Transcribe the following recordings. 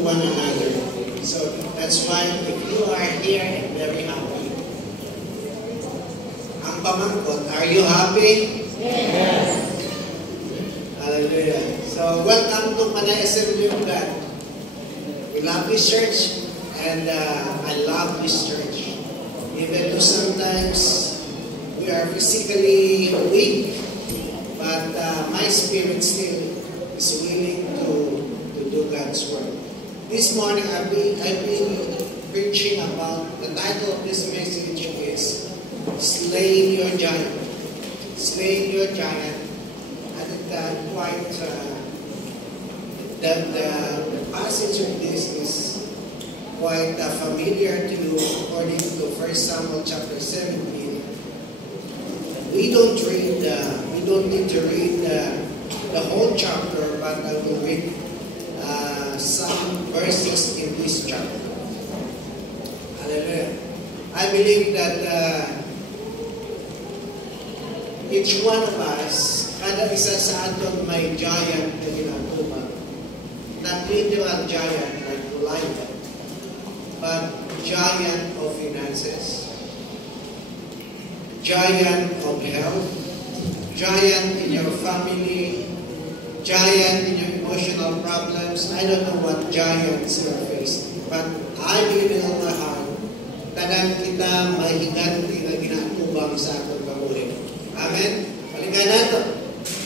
to one another. So that's why if you are here and very happy, ang pamangkot, are you happy? Yes. Hallelujah. So welcome to Panay Assembly of God. We love this church and I love this church. Even though sometimes we are physically weak, but my spirit still is willing to do God's work. This morning I've been preaching about, the title of this message is Slaying Your Giant. Slaying Your Giant. I think that the passage of this is quite familiar to you according to 1 Samuel chapter 17. We don't need to read the whole chapter, but I will read some verses in this chapter. Hallelujah. I believe that each one of us, kada isa sa aton may giant na ginatubag. Not literal giant like Goliath, but giant of finances, giant of health, giant in your family, giant in your emotional problems. I don't know what giants you are facing, but I believe in my heart, tanan kita mahiganti na ginatubang sa atong kabuhi. Amen? Palingan natin.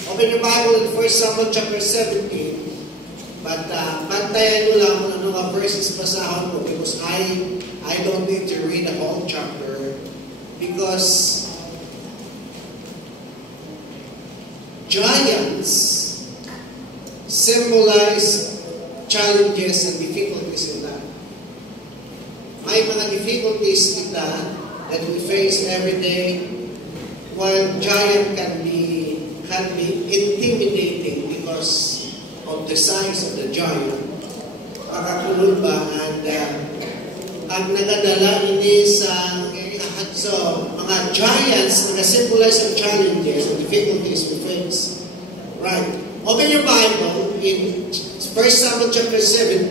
Open your Bible in 1 Samuel chapter 17. But bantayan nyo lang kung ano nga verses basahon mo, because I don't need to read the whole chapter, because giants symbolize challenges and difficulties in life. May mga difficulties kita that we face every day, while giant can be intimidating because of the size of the giant. Pakakulul ba? And ang nagadala ini sa so, mga giants na symbolize ang challenges and difficulties we face. Right. Open your Bible in 1 Samuel chapter 17.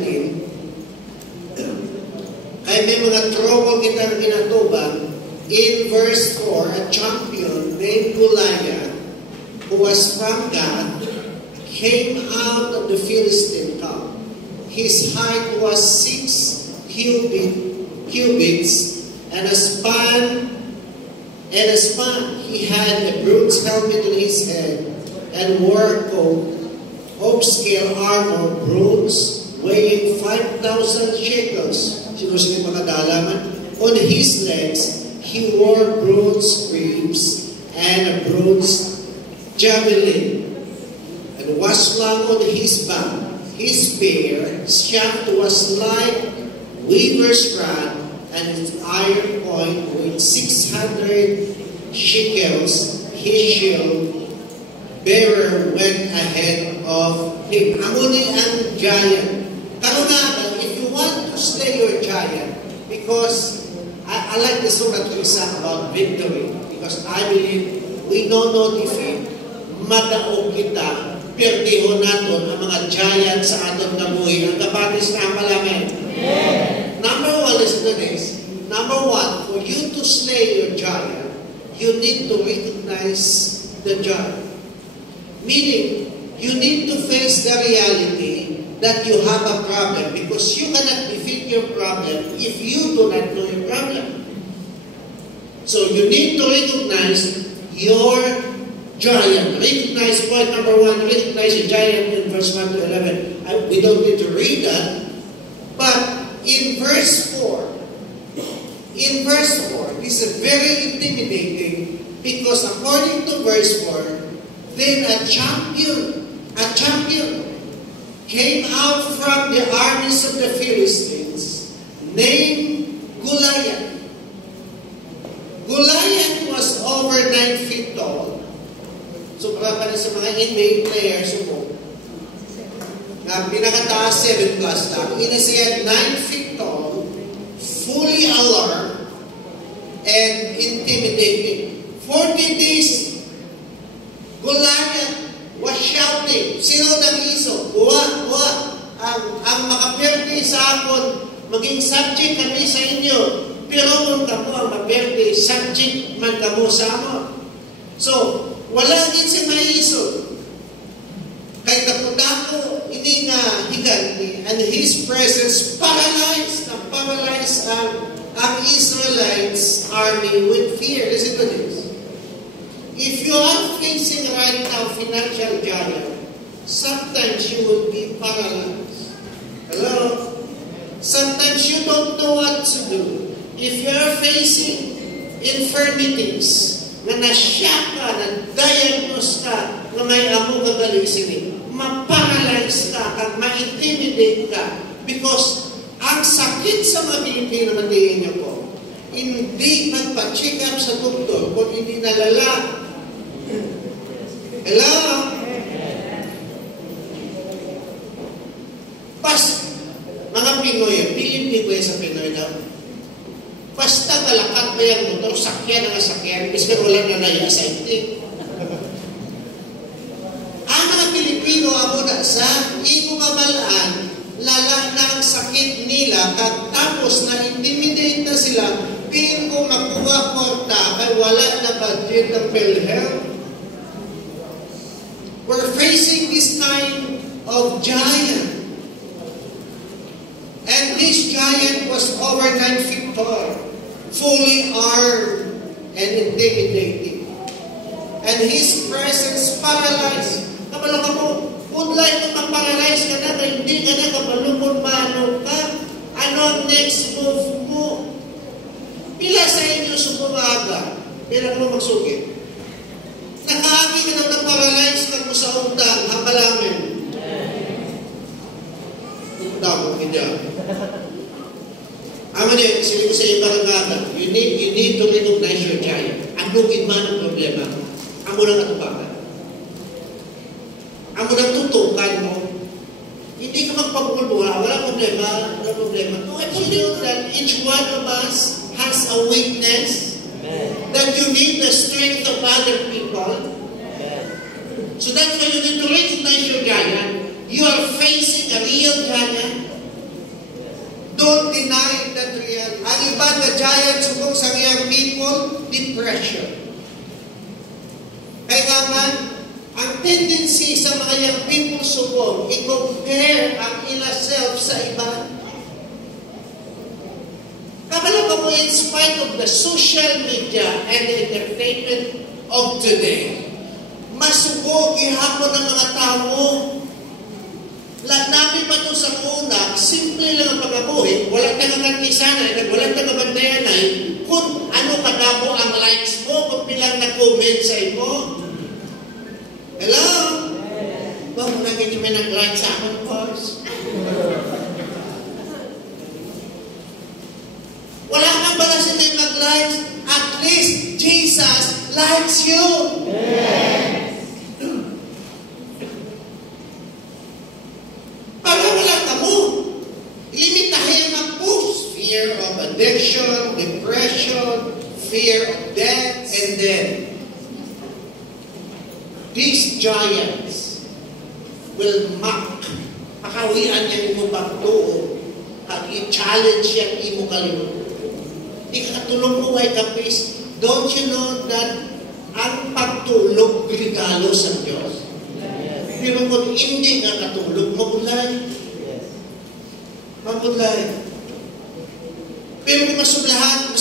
Kaya may mga trouble kita ginatubang. In verse 4, a champion named Goliath, who was from God, came out of the Philistine camp. His height was 6 cubits and a span. He had a bronze helmet on his head and wore a coat of scale armor, bronze, weighing 5,000 shekels. Sino sila makadalaman? On his legs, he wore bronze greaves and a bronze javelin, and was slung on his back. His spear shaft was like weaver's rod, and its iron point weighed 600 shekels. His shield bearer went ahead of him. Ang giant. Karunada, if you want to slay your giant, because I like the surah to isa about victory, because I believe we know no defeat. Madaog kita, perdiho naton ang mga giant sa aton kabuhi. Ang kabatis na ang palaman. Yeah. Number one, listen to this. Number one, for you to slay your giant, you need to recognize the giant. Meaning, you need to face the reality that you have a problem, because you cannot defeat your problem if you do not know your problem. So you need to recognize your giant. Recognize point number one, recognize your giant in verse 1 to 11. We don't need to read that. But in verse 4, this is very intimidating, because according to verse 4, then a champion came out from the armies of the Philistines named Goliath. Goliath was over 9 feet tall. So, para sa mga NBA players mo, na pinakataas 7 plus lang, siya 9 feet tall, fully alarmed, and intimidating. 40 days, Goliath was shouting. Sino nang iso? Buwa. Ang makaperte maperte sa akon, maging subject kami sa inyo. Pero kung kamo ang maperte, subject man kamo sa amon. So, wala din si maisod. Kay tapudako, hindi nga higan, and His presence paralyzed ang Israelites' army with fear. Listen to this. If you are facing right now financial giant, sometimes you will be paralyzed. Hello? Sometimes you don't know what to do. If you are facing infirmities, na nasya ka, na-diagnose ka, na may amo kagalisinin, maparalyze ka, at ma-intimidate ka, because ang sakit sa mga Pilipino, matingin niyo po, hindi magpa-check up sa doktor kung hindi nalala. Hello? Mga Pinoy, Pinoy sa Pinoy na, basta malakat ba yung motor, sakyan ang sakyan, kasi wala na naya sa itin. Ang mga Pilipino, ako na sa, iko kamalaan, lala na ang sakit nila, tapos na-intimidate na sila, piin ko makuha porta, kaya wala na budget ng PhilHealth. We're facing this kind of giant. And this giant was over 9 feet tall, fully armed and intimidating. And his presence paralyzed. Kabalo ka mo, udlay kung maparalyze ka na, hindi ka na kabalukon paano ka. Ano ang next move mo? Pila sa inyo subumaga, pila mo magsugit. Nakaagi ka na na-paralyze ka mo sa utang, hapalamin. Damo kanya. Amo niya, sili ko sa iyo karangatan, you need to recognize your giant. Ano man ang problema? Amo nang atubakan. Amo nang tutukan mo. Hindi ka magpapulbura, wala problema. No, I told you that each one of us has a weakness. That you need the strength of other people. So that's why you need to recognize your giant. You are facing a real giant. Don't deny that real. Ang iba na giant subong sa real people, depression. Kaya naman, ang tendency sa mga young people subong, i-compare ang ila self sa iba. Kabalo ka mo, in spite of the social media and the entertainment of today, masubog ihapon ng mga tao. Lahat namin pa ito sa una, simple lang ang pagkabuhi, walang tagagantisanay, walang tagabandayanay, kung ano kadamo ang likes mo, kung pilang nag-comment sa imo. Hello? Ba, muna kayo may nag-like sa akin, boss. Wala kang bala sa may mag-likes, at least Jesus likes you. Yes. Fear of addiction, depression, fear of death, and then these giants will mock. Pakawian niya mo pagtuo at i-challenge yan imo kalimutan. Ikatulong mo ay kapis. Don't you know that ang pagtulog regalo sa Diyos? Pero kung hindi ka katulog, mabulay. Mabulay. Pero kung masulahan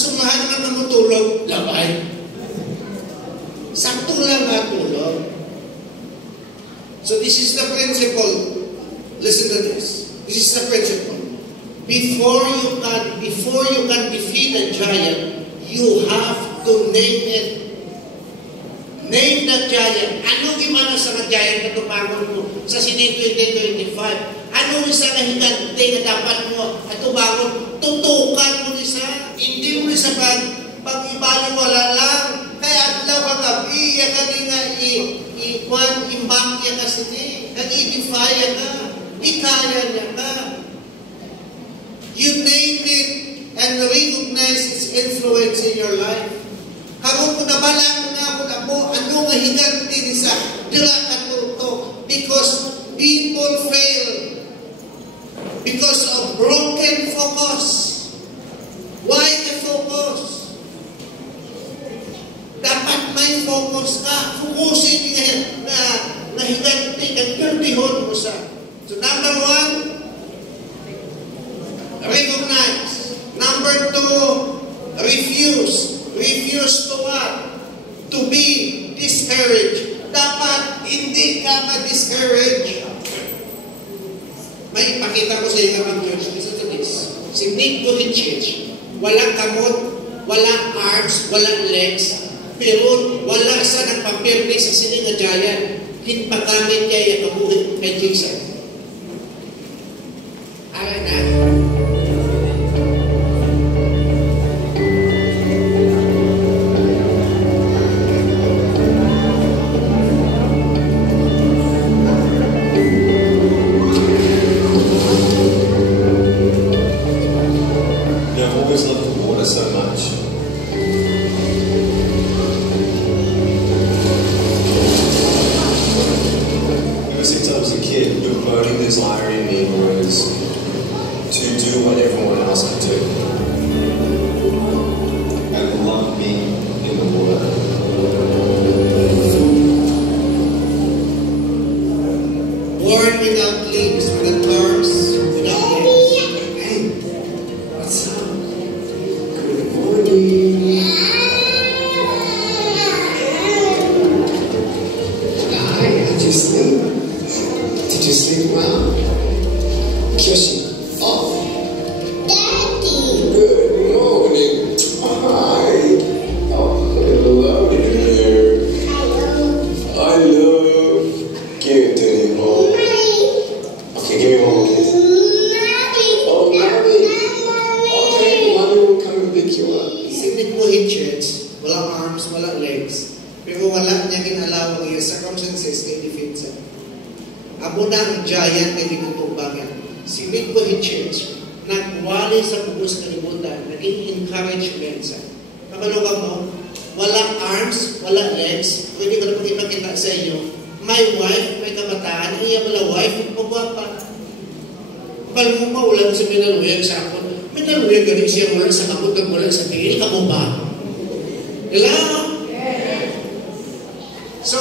ka ng matulog, labay. Sakto lang matulog. So this is the principle. Listen to this. This is the principle. Before you can defeat a giant, you have to name it. Name that giant. Ano gimana sa mga giant na tupangon mo sa Senate 2025? Ano isa na higante na dapat mo at tubangon? Tutukan mo isa. Hindi mo isa pag-ibali wala lang. Kaya adlaw ka gabi, ya ka nga imbakya ka sini. Nag-edify ka. Ikaya niya ka. You name it and recognize its influence in your life. Kung nabalaan na ako na po, ano nga higante nisa? Dila ka tuto. Because people fail. Because of broken focus. Why the focus? Dapat may focus ka. Fokusin niya na nahiganti ang kultihon mo sa. So number 1, recognize. Number 2, refuse. Refuse to what? To be discouraged. Dapat hindi ka ma-discourage. May ipakita ko sa iyo ng pictures. Listen to this. Si Nick Vujicic, walang kamot, walang arms, walang legs, pero wala sa nagpapirmi sa sininga giant. Hinpagamit niya yung kabuhin kay Jesus. Alam na. Desire in me was to do what everyone else could do and love being in the water. Born without legs, without arms, without legs. Hey, what's up? Good morning. Hi, how'd you sleep? Did you sleep well? Kyoshi. Oh. Daddy. Good morning. Hi. Oh, hello there. I love getting home. Okay, give me one more kiss. Oh, Mommy. Okay, Mommy will come and pick you up. Si Nick Vujicic, walang arms, walang legs. Pero wala niya ginalawang yung circumstances kay defense. Amo na ang giant na ginutumbangan. Si Nick Vujicic, nagwali sa bubos kalibutan, naging encouragement sa. Kapalo ka mo, walang arms, walang legs, pwede ko na pag-ipakita sa inyo, may wife, may kabataan, iya wala wife, magpagwapa. Kapalo mo maulan sa minaluyag sa ako, minaluyag galing siya wala sa kapot, wala sa tingin, kamo ba? Hello? So,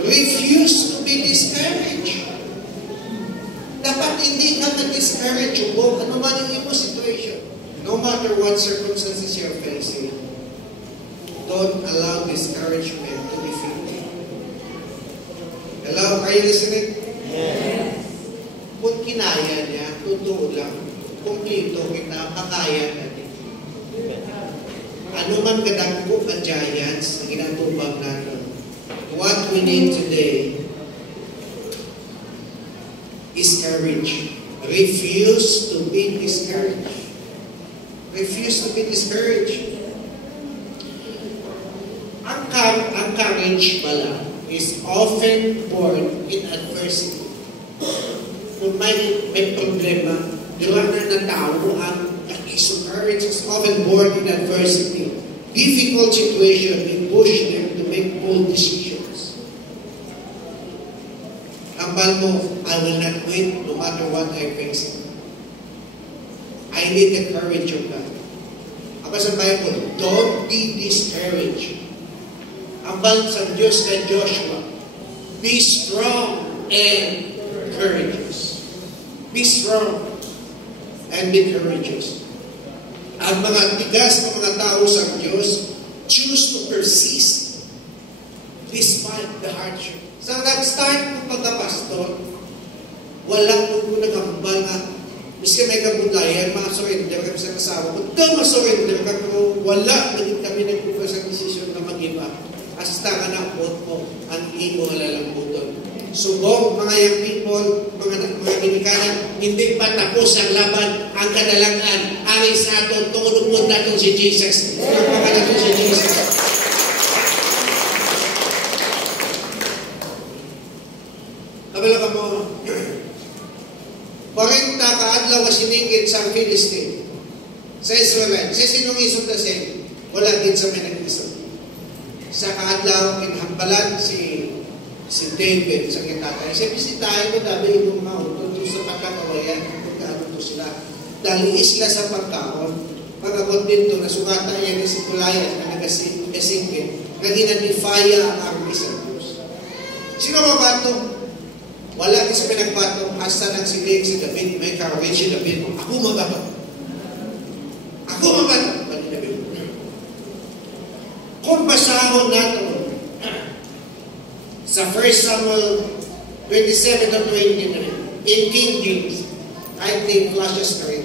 refuse to be discouraged. Dapat hindi ka na-discourage mo ano man ang iyong situation. No matter what circumstances you're facing, don't allow discouragement to defeat you. Hello? Are you listening? Yes. Kung kinaya niya, totoo lang, kumplito kita, makaya natin. Ano man kadagpo ka giants na ginatubag natin, what we need today is courage. Refuse to be discouraged. Refuse to be discouraged. Ang courage pala is often born in adversity. Kung may problema, diwa na ng tao ang so courage is often born in adversity. Difficult situation may push them to make bold decisions. Ambal mo, I will not quit no matter what I face. I need the courage of God. Apa sa Bible, don't be discouraged. Ambal sa Diyos kay Joshua, be strong and courageous. Be strong and be courageous. Ang mga tigas ng mga tao sa Diyos, choose to persist despite the hardship. Sa nag-start ng pagkapastor, walang nung nagambal nga, miski may kabutayan, surrender kami sa kasawa ko. Ito surrender ka ko, wala, naging kami nagpupa sa desisyon na mag-iba. Hasta ka na po ang imo halalambuton. Subong, mga young people, mga binikanan, hindi pa tapos ang laban, ang kadalangan, ari sa aton, tungod mo natin si Jesus. Tungod natin si Jesus. Kabala ka mo, 40 kaadlaw siningit sa Philistine, sa Israel, sa sinong isog na siya, wala din sa may nag-isog. Sa kaadlaw, kinhambalan si David sa kitatay. Siya bisitahin ko, dabi itong mauto sa kawayan, magkaano to sila. Dahil isla sa pagkaon, pagabot dito, nasungata yan na si Goliath na nagasingkit, na ginadifaya ang army sa Diyos. Sino mabato? Wala din sa pinagbatong asa ng silig si David, may courage si David. Ako mabato. Ako mabato. Bali David. Kung basahon nato sa 1 Samuel 27 to 23, in King James, I think flashes na rin.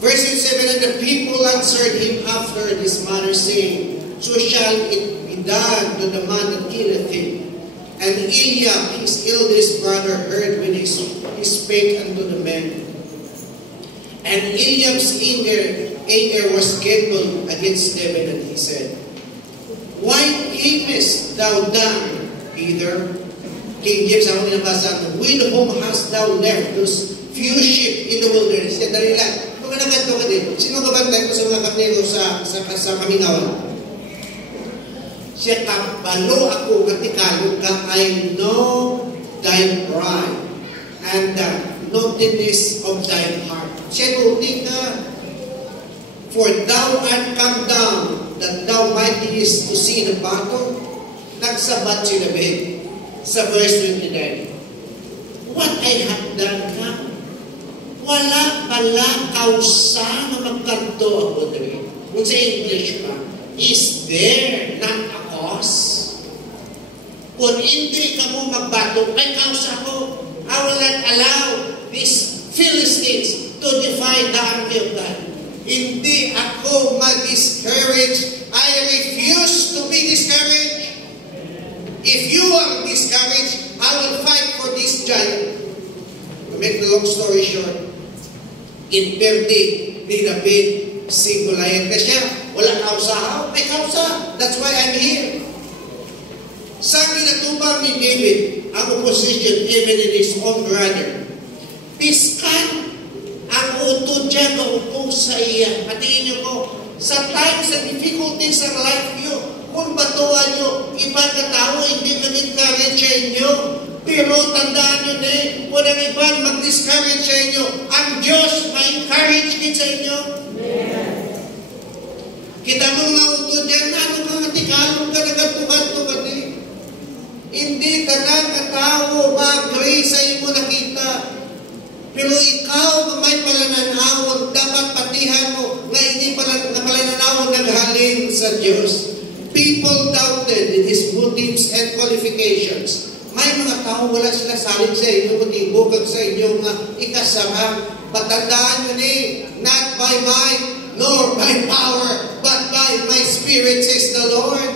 Verse 7, and the people answered him after this manner, saying, so shall it be done to the man that killeth him. And Eliab, his eldest brother, heard when he spake unto the men. And Eliab's anger was kindled against David, and he said, why camest thou down hither? King James, ako nabasa, with whom hast thou left those few sheep in the wilderness? Yan, dali lang. Kung nagato ka din, sino kabantay ko sa mga kapnero sa kamingawan? Siya, kabalo ako, katikalog ka, I know thy pride and the naughtiness of thy heart. Siya, tuti ka, for thou art come down, that thou mightest to see the battle. Nagsabat si David sa verse 29. What I have done now, wala pala kausa na magkanto ako David. Kung sa English pa, is there not a cause? Kung hindi ka mo magbato, may kausa ko. I will not allow these Philistines to defy the army of God. Hindi ako ma-discourage. I refuse to be discouraged. If you are discouraged, I will fight for this giant. To make the long story short, inperdi ni David si Goliath na siya. Walang kausa. May kausa. That's why I'm here. Sa ginatubang ni David, ang opposition even in his own brother, piskan ang utod dyan na upo sa iya. Patingin niyo po, sa times and difficulties ng life niyo, kung batuan niyo, ibang na tao, hindi mag-encourage sa inyo. Pero tandaan niyo na kung ang ibang mag-discourage sa inyo, ang Diyos ma-encourage din sa inyo. Kita mo nga utod dyan, ano mga tikalong ka nagatukan to kati? Hindi ka na tao mag-agree sa imo nakita. Pero ikaw may palananawon, dapat patihan mo na hindi palananawon naghalin sa Diyos. People doubted his motives and qualifications. May mga tao wala sila saling sa inyo, matibukag sa inyo nga ikasama. Patandaan nyo ni, not by might, nor by power, but by my spirit, says the Lord.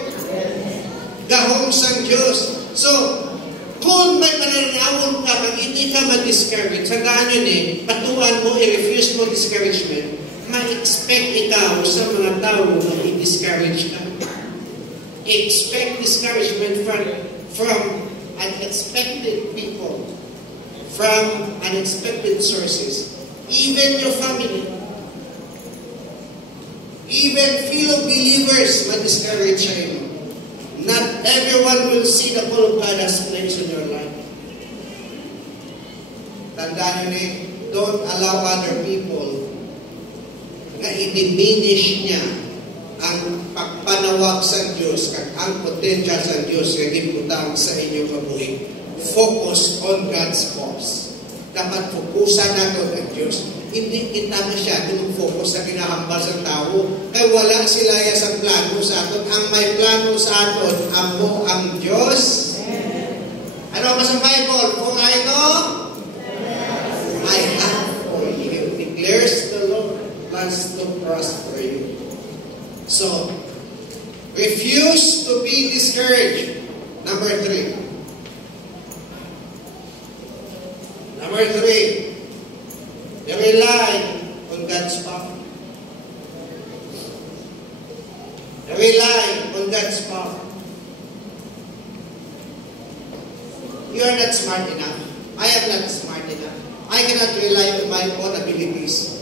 Gahong sang Diyos. So, kung may pananawon ka, pag hindi ka ma-discourage, sandaan yun patuan mo, i-refuse mo discouragement, ma-expect ikaw sa mga tao na i-discourage ka. Expect discouragement from unexpected people, from unexpected sources, even your family, even fellow believers ma-discourage kayo. Not everyone will see the call of God as placed in your life. Tandaan nyo don't allow other people na i-diminish niya ang pagpanawag sa Diyos kag ang potential sa Diyos na gibutang sa inyong kabuhi. Focus on God's cause. Dapat fokusan natin ang Diyos. Hindi kita masyado focus sa kinahambal sa tao. Kaya wala sila sa plano sa atin. Ang may plano sa atin, amo ang Diyos. Ano ba sa Bible? Kung I know, I have for you. Declares the Lord, plans to prosper you. So, refuse to be discouraged. Number 3. Number 3. Rely on God's power. Rely on God's power. You are not smart enough. I am not smart enough. I cannot rely on my own abilities.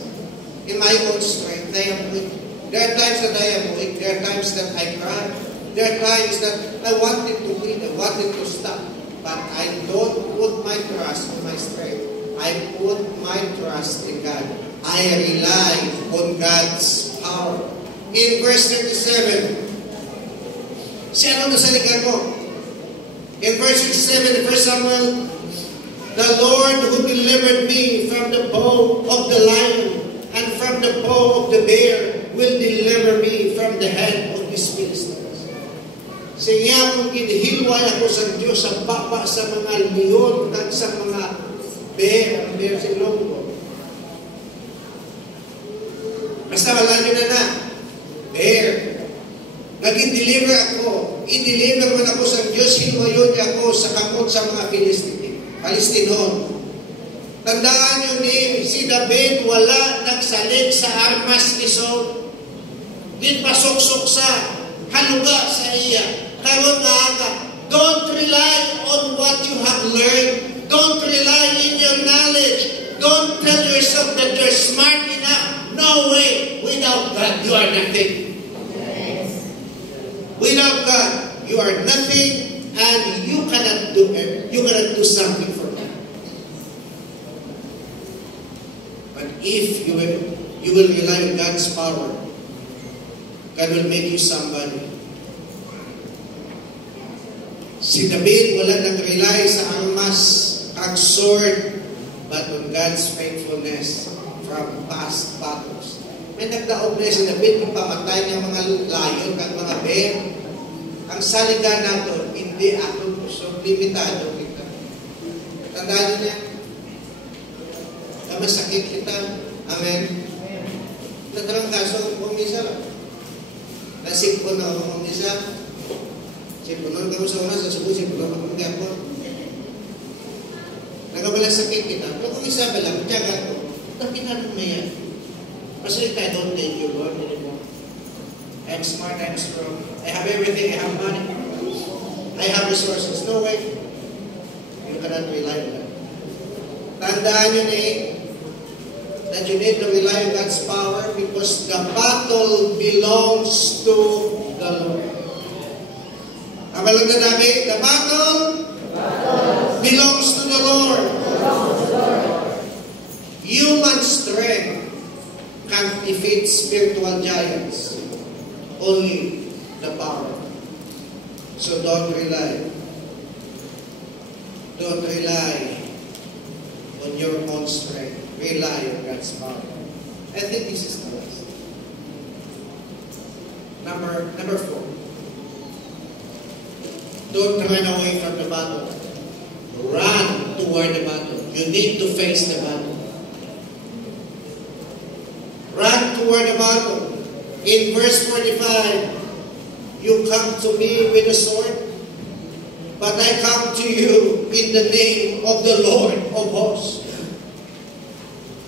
In my own strength, I am weak. There are times that I am weak. There are times that I cry. There are times that I wanted to quit, I wanted to stop, but I don't put my trust on my strength. I put my trust in God. I rely on God's power. In verse 37, siya ano nasaligan mo? In verse 67, 1 Samuel, the Lord who delivered me from the paw of the lion and from the paw of the bear will deliver me from the hand of these Philistines. Siya kung ginihilway ako sa Diyos sa baba sa mga leon at sa mga bear sa ilonggo. Basta wala nyo na bear. Nag-deliver ako. I-deliver man ako sa Diyos, hilwayon niya ako sa kamot sa mga Palestinon. Tandaan nyo si David wala nagsalig sa armas ni Saul. Di pasok-sok sa haluga sa iya. Karon nga ka, don't rely on what you have learned. Don't rely in your knowledge. Don't tell yourself that you're smart enough. No way. Without God, you are nothing. Without God, you are nothing, and you cannot do it. You cannot do something for God. But if you will rely on God's power, God will make you somebody. Si David wala nag-rely sa armas ang sword, but on God's faithfulness from past battles. May nagdaog na si David kung pamatay ng mga lion at mga bear. Ang saligan nato, hindi atong puso, limitado kita. Tandaan nyo niya, na masakit kita. Amen. Natarang kaso, kumisa lang. Nasipon na ako kumisa. Sipunon ka mo sa una, sa subo, sipunon ka mo kaya po. Nagabala sakit kita. Pero kung isa ba lang, tiyaga ko, tapinan mo yan. Kasi I don't need you, Lord, anymore. I'm smart, I'm strong. I have everything, I have money. I have resources. No way. You cannot rely on that. Tandaan nyo that you need to rely on God's power because the battle belongs to the Lord. Abalang na namin, the battle belongs to the Lord. Human strength can't defeat spiritual giants. Only the power. So don't rely. Don't rely on your own strength. Rely on God's power. I think this is the last. Number 4. Don't run away from the battle. Run toward the battle. You need to face the battle. Run toward the battle. In verse 45, you come to me with a sword, but I come to you in the name of the Lord of hosts.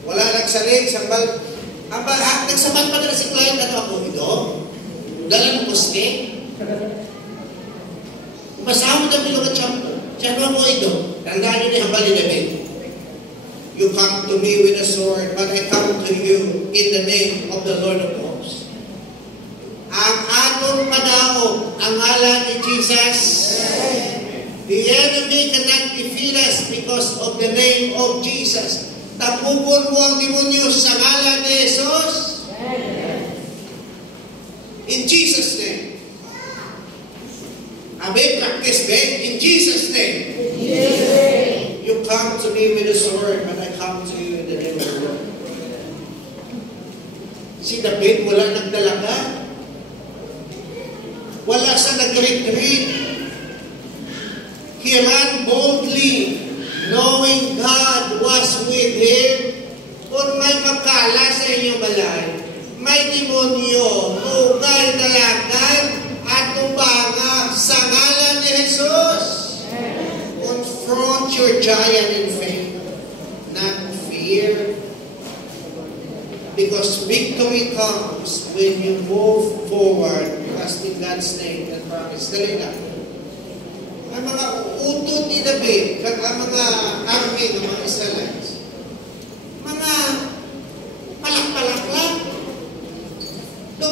Wala nagsalit, sambal. Nagsambal pa na si client, ano ako ito? Dala ng poste? Masama na bilog at champo. Siya mo ito. Tandaan nyo ni hambal ni David. You come to me with a sword, but I come to you in the name of the Lord of hosts. Ang atong padaog, ang ngalan ni Jesus. The enemy cannot defeat us because of the name of Jesus. Tapugon mo ang demonyo sa ngalan ni Jesus. In Jesus' name. Amen. Practice, babe. In Jesus' name. You come to me with a sword, but I come to you in the name of the Lord. Si David wala nagdalaga. Wala sa nag-retreat. He ran boldly, knowing God was with him. Kung may makala sa inyong balay, may demonyo, tugay, dalagan, at tubanga sa ngalan ni Jesus. Confront your giant in faith, not fear. Because victory comes when you move forward, trusting God's name and promise. Dali na. Ang mga utod ni David, ang mga army ng mga Israelites, mga palak-palak lang.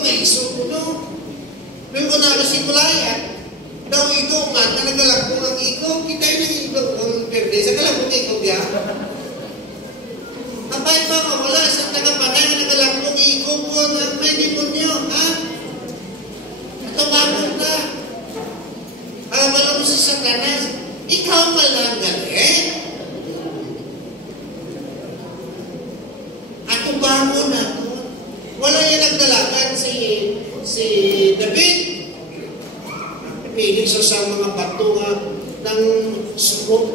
May isuno. May ko na si Goliath. Daw ito, nga, na nagalagpong ang ikaw. Kita yun ang ikaw. Ang perde, sa galagpong ikaw diya. Kapay ba nga wala sa tagapanay na nagalagpong ikaw ko at may demonyo, ha? Tumabog ka. Alam mo sa Satanas, ikaw malang galing. At tubago na ito. Wala yan nagdalagan si David. Piling sa mga bato nga ng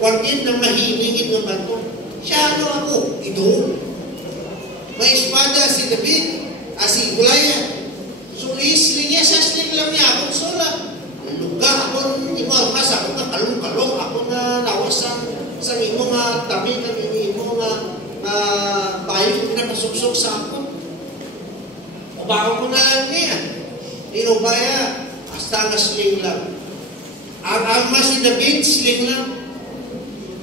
wakit na mahiningin ng bato. Siya ano ako? Ito. May espada si David. Si Goliath. So, isling niya, sa sling lang niya. Akong sola. Luga, akong imalkas. Ako na kalong-kalong. Ako na lawas sa imo nga tabi ng imo nga bayo na pasok-sok sa ako. Ubaw ko na lang niya. Inubaya. Hasta nga sling lang. Ang si David, sling lang.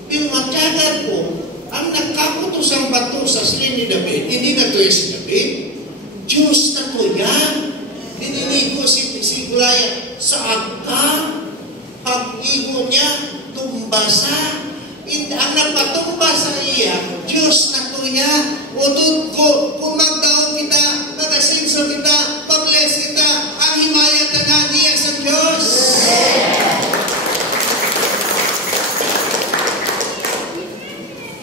Yung matyagan ko, ang nagkaputos ang bato sa sling ni David, hindi na to si David. Diyos na to yan. Dininigo si Goliath sa agka. Pag-igo niya, tumbasa. Ang nagpatumba sa iya, Diyos na to yan. Udod ko, kung magdaong kita, magasinso kita, pabless kita, ang himayat na nga niya sa Diyos.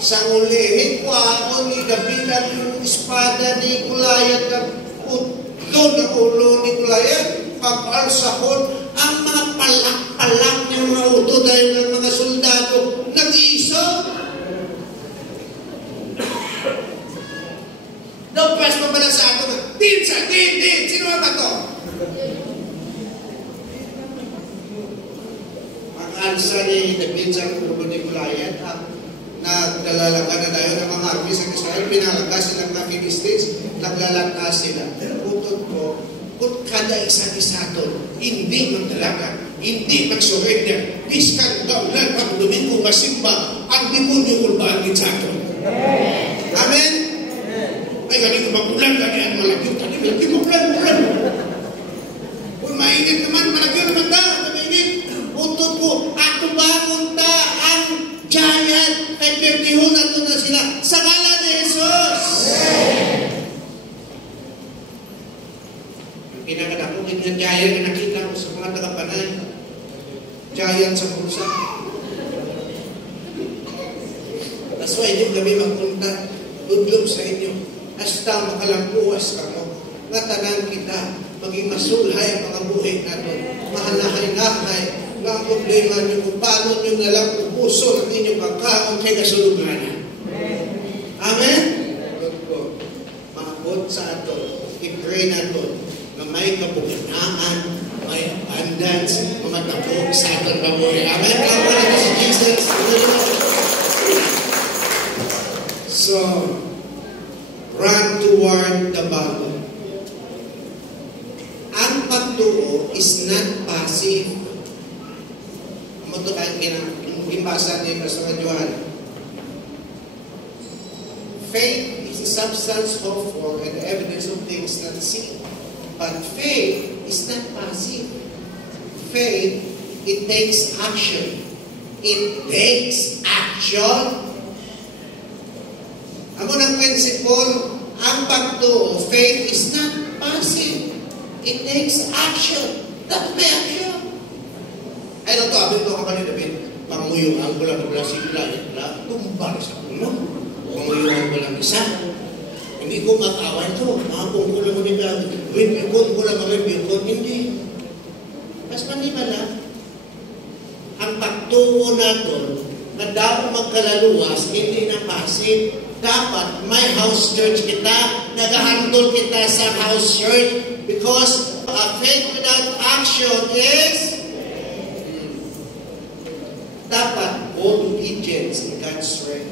Sa ulihin ko ako ni David ang espada ni Goliath na utlo na ulo ni Goliath, pag-alsahon, ang mga palak-palak ng mga uto dahil ng mga soldado nag-iso. Nagpas pa pala sa ato, din! Sino ba to? Ang alsa ni David sa ulo ni Goliath, naglalaka na tayo ng mga army sa Israel, pinalakas silang mga Philistines, naglalakas sila. Utod ko, kung kada isa-isa doon, hindi magdalaga, hindi mag-surrender, iskan daulan ang Domingo masimba, ang demonyo kulbangin sa ato. Amen? Ay, galing magulan, ganyan malagyan, ganyan magulan. Kung mainit naman, malagyan naman ta, mainit. Utod ko, ato bangon ta ang giant, ay perdihon na doon na sila sa ngalan ni Jesus. Ang pinakadakungin ng giant na nakita ko sa mga tagapanay, giant sa kursa. That's why hindi kami magpunta udlog sa inyo hasta makalampuas ka mo nga tanan kita maging masulhay ang mga buhay natin, mahanahay-nahay nga ang problema niyo kung paano niyo nalang puso ng inyong pagkaon kay kasuluganan. Amen? Maabot sa ato, i-pray nato na may kabuganaan, may abundance, mamatapog sa ating pamuhay. Amen? Kamu na si Jesus. So, run toward the battle. Ang pagtuo is not passive. Ito kayo kinabasa ni Pastor Johan. Faith is the substance hoped for and the evidence of things not seen. But faith is not passive. Faith, it takes action. It takes action. Ang unang principle, ang pagtuo, faith is not passive. It takes action. Dapat may action. Ay, natabit ito kapag ni David, panguyuhan ko lang wala si Goliath, tumbar sa ulo. Panguyuhan ko lang isa. Hindi ko mag-away ito. Makapong ko lang ulit lang. Wipikon ko lang wipikon. Hindi. Mas manimala, ang pagtuo natin, na dapat magkalaluwas, hindi na passive. Dapat may house church kita, nag-handle kita sa house church, because faith without action is dapat all obedience in God's strength.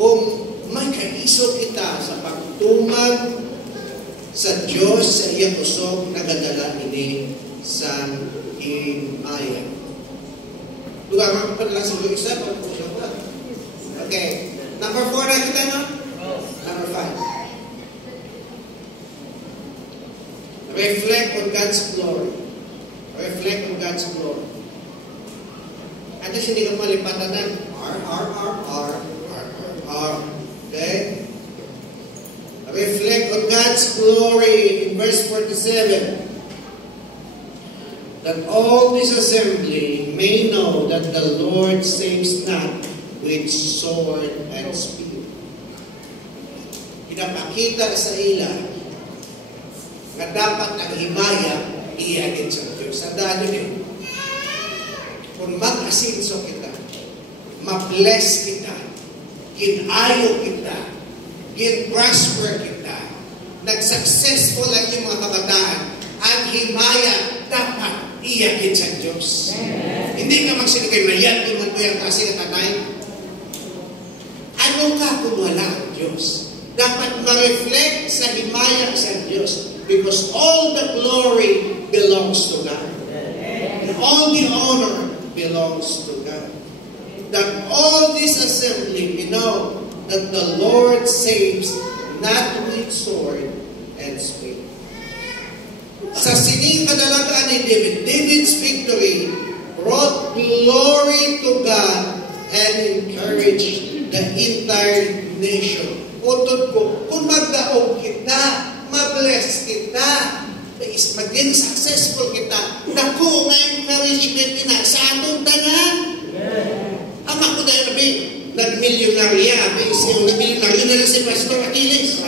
Kung may kaiso kita sa pagtumag sa Diyos sa iyang usog, nagadala ini sa himaya. Lugar pa lang sa isa, pag-usog na. Okay. Number 4 na kita, no? Number 5. Reflect on God's glory. reflect on God's glory. At least hindi ka malipatan ng R. Okay? Reflect on God's glory in verse 47. That all this assembly may know that the Lord saves not with sword and spear. Pinapakita sa ila na dapat ang himaya iagin sa Diyos. Sa dahil din, kung mag-asinso kita, ma-bless kita, ginayo kita, gin-prosper kita, nag-successful ang iyong mga kabataan, ang himaya dapat iagin sa Diyos. Hindi ka magsinikay na yan, iman ko yung kasi katanay. Ano ka kung wala ang Diyos? Dapat ma-reflect sa himaya sa Diyos because all the glory belongs to God. And all the honor belongs to God. That all this assembly, we know that the Lord saves not with sword and spear. Sa sining kadalagaan ni David, David's victory brought glory to God and encouraged the entire nation. Utod ko, kung magdaog kita, mabless kita, maging successful kita, naku nga encouragement na sa atong tanan. Ang ako dahil nabi, nag-milyonarya, nag-milyonarya na rin si Pastor Aquiles.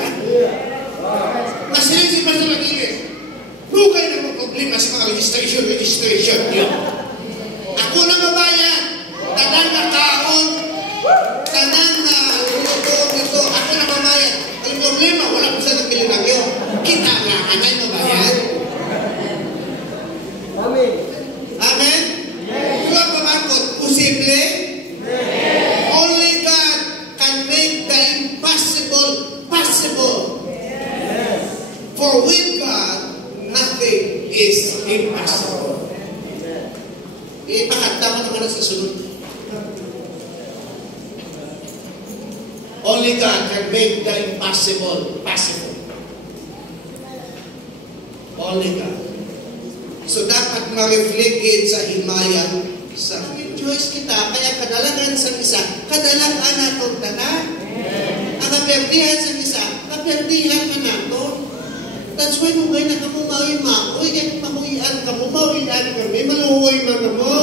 Masirin si Pastor Aquiles. Hukay na mo problema sa mga registration yun. Ako na mabayan, tanan na kaon, tanan na lutoon nito, ako na mabayan. Ang problema, wala ko sa nag-milyonaryo. Kita nga, anay mabayan. Amen. Amen? Kung ang pamangkot, posible? Only God can make the impossible possible. For with God, nothing is impossible. Ipakanta mo naman sa sunod. Only God can make the impossible possible. Only God. So dapat ma-reflect sa himaya sa choice kita. Kaya kadalagan sa isa, kadalagan natin tanan. Ang kaperdihan sa isa, kaperdihan ka natin. That's why kung kayo nakamumawi makoy, kaya makuyan ka, mumawian kami, maluhoy man mo.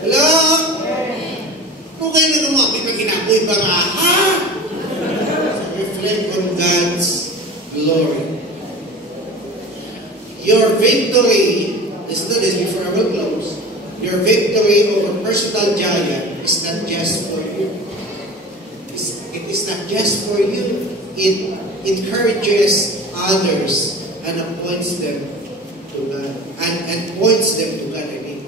Hello? Kung kayo nakamumawi, maginapoy baraha. Reflect on God's glory. Your victory, listen to this before I will close. Your victory over personal giant is not just for you. It is not just for you. It encourages others and appoints them to God. And points them to God again.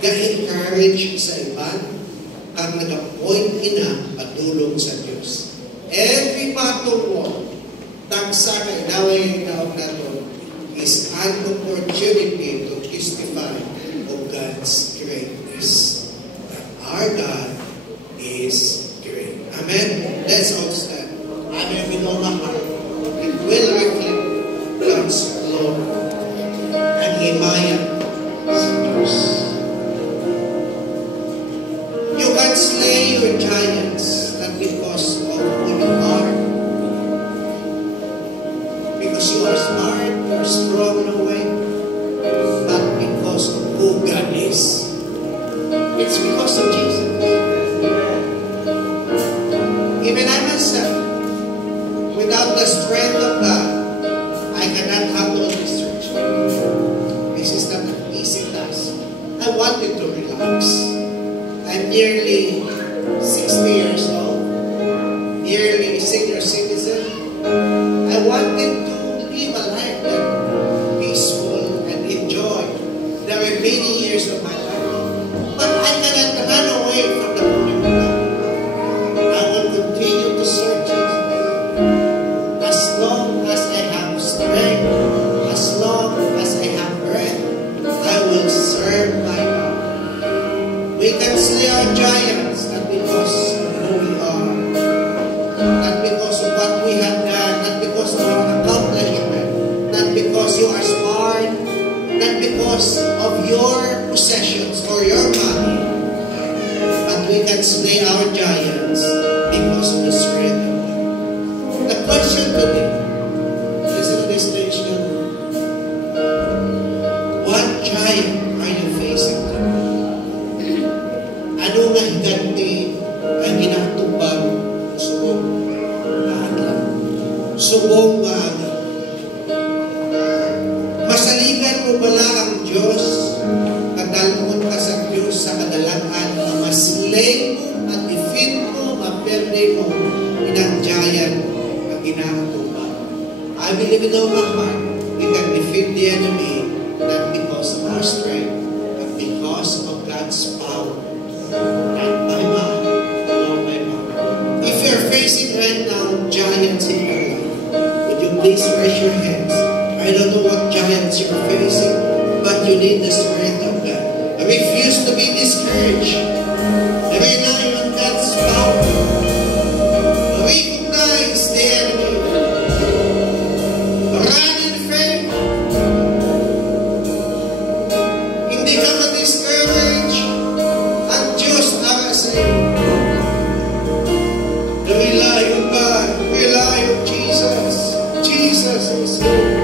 Ga-encourage sa iba kang nag-appoint ina patulong sa Diyos. Every battle war, tagsa kay naway naog nato is an opportunity to testify of God's greatness. That our God is great. Amen? Let's all stand. Amen. We know the heart. It will reflect God's glory and himaya sa Diyos. You can slay your giants not because of who you are. Because you are smart, you are strong in a way, but because of who God is. It's because of Jesus. Even I myself, without the strength of God, I cannot handle this church. This is not an easy task. I wanted to relax. I'm nearly 60 years old, nearly senior citizen. I wanted to live a life that peaceful and enjoy the remaining years of my life. But I cannot run away from the Holy God. I will continue to serve Jesus as long as I have strength, as long as I have breath. I will serve my God. We can slay our giants not because of who we are, not because of what we have done, not because of our accomplishment, not because you are smart, because of your possessions or your money, but we can slay our giants because of the Spirit of God. The question today, listen to this station. What giant are you facing today? Ano nga higanti ang ginatubang subong maaga? Subong maaga. Masaligan mo bala ang Diyos, kadalmon ka sa Diyos sa kadalangan, maslay mo at defeat mo, maperde mo, inang giant ang ginatubang. I believe in all my heart, we can defeat the enemy not because of our strength, but because of God's power. Not by might, nor by power. If you're facing right now giants in your life, would you please raise your hands? I don't know what giants you're facing, but you need the strength of God. I refuse to be discouraged. I rely on God's power. Recognize the enemy. Run in faith. Hindi ka ma-discourage. Ang Diyos naka sa iyo. Rely on God. Rely on Jesus. Jesus is good.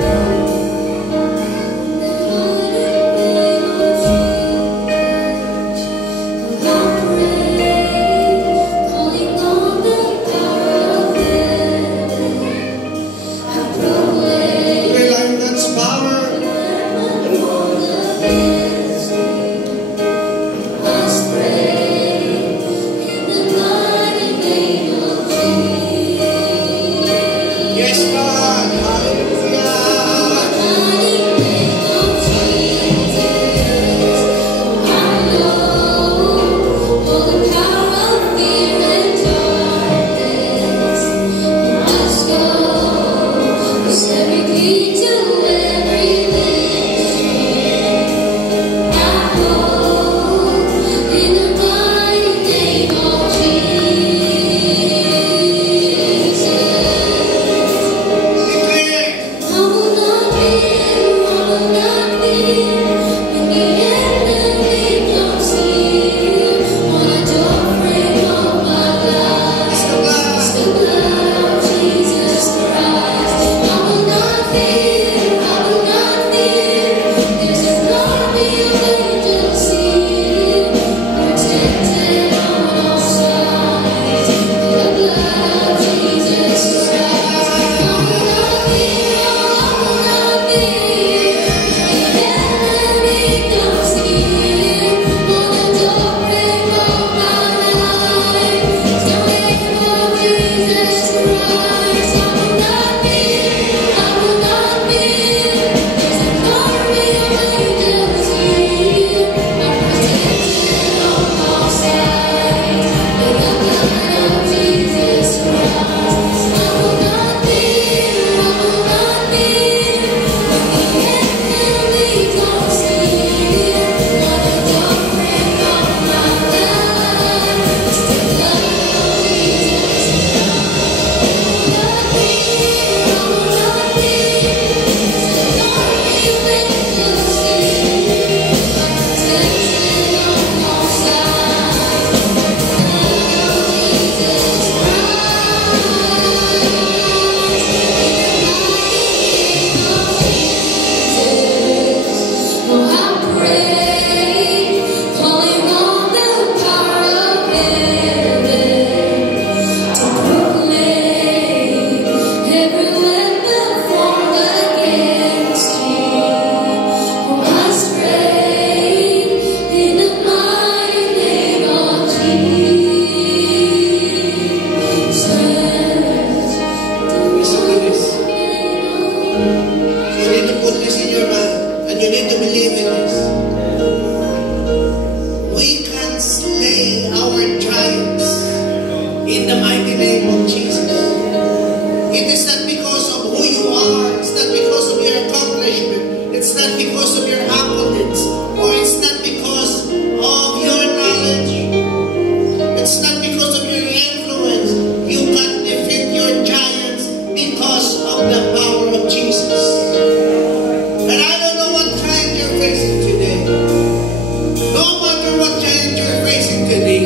scientifically,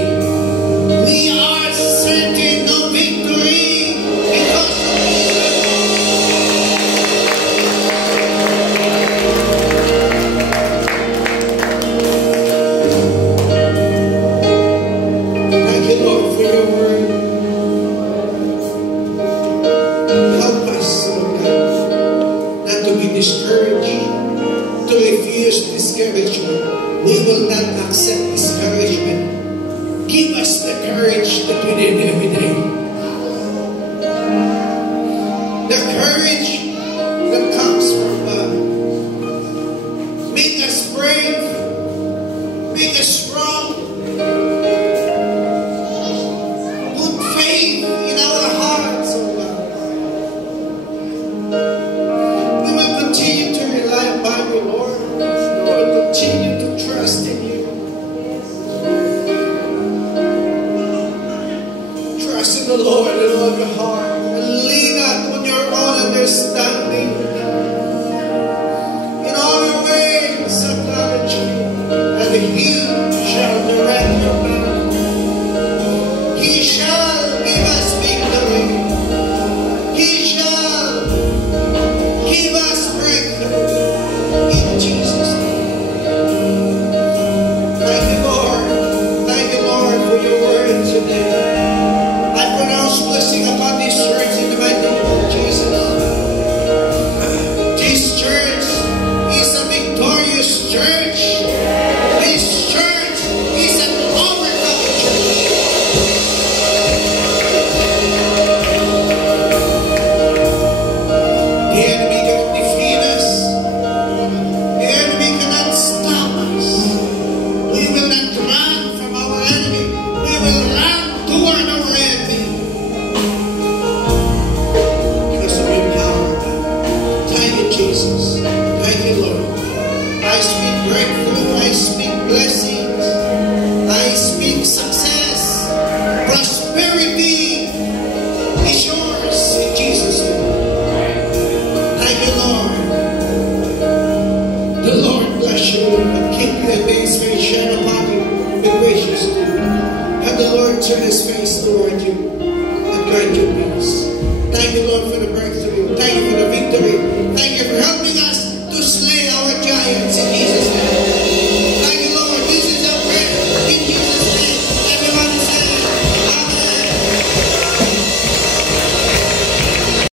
we are certain of victory because of Thank you, Lord, for your word. Help us, Lord God, not to be discouraged, to refuse discouragement. We will not accept discouragement. Give us the courage that we need every day. The courage that comes from God. Make us brave. Make us strong. Put faith in our hearts, oh God. We will continue to rely upon you, Lord. We will continue to trust in you. Trust in the Lord with all your heart and lean not on your own understanding. In all your ways acknowledge me, and He shall direct your path. He shall give us victory. He shall give us breakthrough in Jesus' name. Thank you, Lord. Thank you, Lord, for your word today. I pronounce blessing upon this church in the mighty name of Jesus. This church is a victorious church. This church is an overcoming church. The enemy cannot defeat us. The enemy cannot stop us. We will not run from our enemy. We will run toward our enemy. Because of your power, God. Thank you, Jesus. Thank you, Lord. I speak breakthrough. I speak blessings. I speak success. Prosperity is yours in Jesus' name. Thank you, Lord. The Lord bless you and keep you and may His face shine upon you and be gracious to you. And the Lord turn His face toward you and grant you peace. Thank you, Lord, for the breakthrough. Thank you for the victory. Thank you for helping us to slay